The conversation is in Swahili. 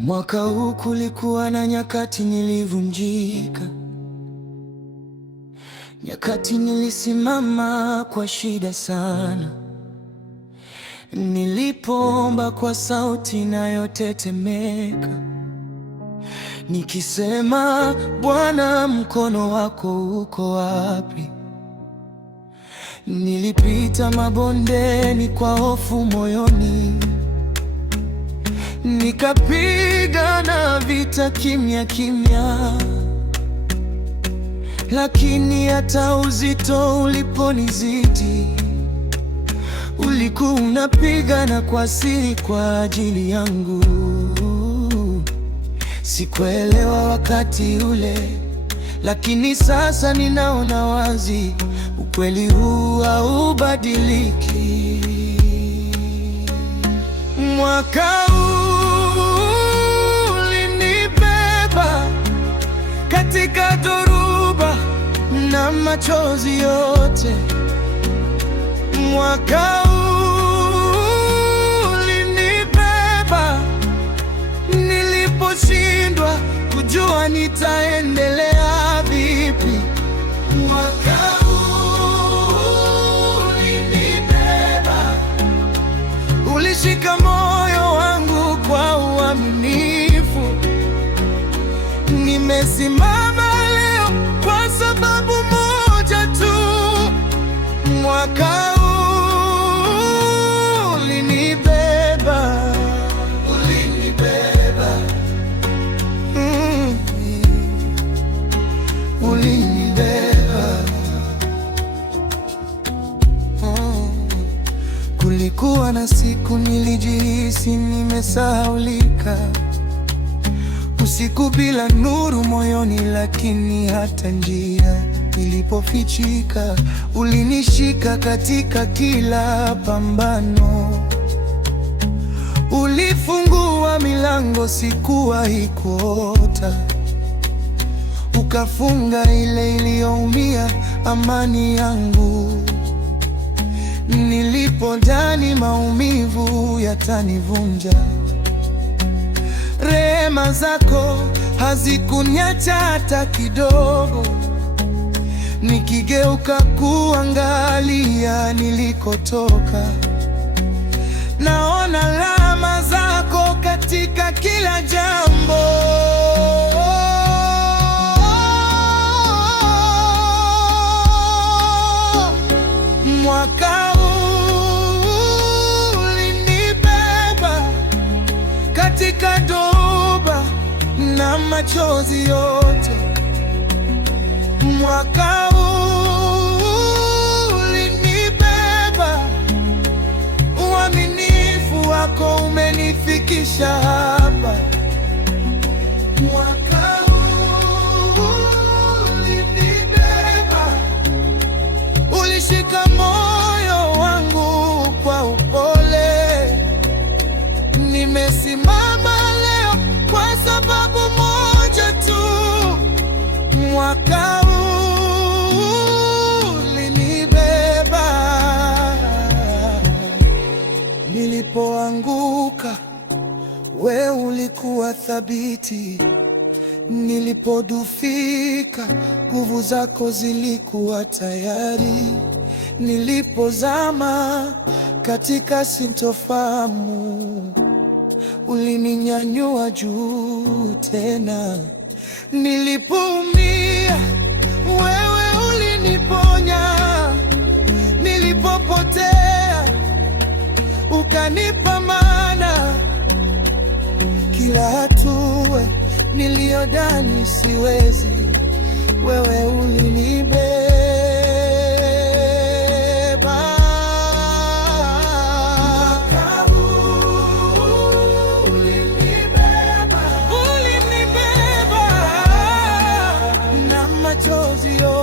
Mwaka huu kulikuwa na nyakati nilivunjika, nyakati nilisimama kwa shida sana, nilipoomba kwa sauti inayotetemeka, nikisema, Bwana, mkono wako uko wapi? Nilipita mabondeni kwa hofu moyoni, nikapigana vita kimya kimya, lakini hata uzito uliponizidi, ulikuwa unapigana kwa siri kwa ajili yangu. Sikuelewa wakati ule, lakini sasa ninaona wazi, ukweli huu haubadiliki. Mwaka ulinibeba katika dhoruba na machozi yote. Mwaka ulinibeba niliposhindwa kujua nitaendelea vipi. Mwaka ulinibeba, ulishika moyo wangu kwa uaminifu. Nimesimama leo kwa sababu moja tu. Mwaka ulinibeba, ulinibeba. Kulikuwa na siku nilijihisi nimesahaulika, usiku bila nuru moyoni, lakini hata njia ilipofichika, ulinishika katika kila pambano. Ulifungua milango sikuwahi kuota, ukafunga ile iliyoumia amani yangu. Nilipodhani maumivu yatanivunja, rehema zako hazikuniacha hata kidogo. Nikigeuka kuangalia nilikotoka, naona alama zako katika kila jambo. Mwaka ulinibeba katika dhoruba na machozi yote. Mwaka ulinibeba, uaminifu wako umenifikisha hapa. Mwaka ulinibeba, ulishika moyo wangu kwa upole. Nimesimama leo kwa sababu moja tu. Mwaka ulinibeba, nilipoanguka wewe ulikuwa thabiti, nilipodhoofika nguvu zako zilikuwa tayari, nilipozama katika sintofahamu ulininyanyua juu tena, nilipoumia wewe uliniponya, nilipopotea ukanipa maana. Kila hatua niliyodhani siwezi, wewe ulinibeba. Ulinibeba na machozi yote.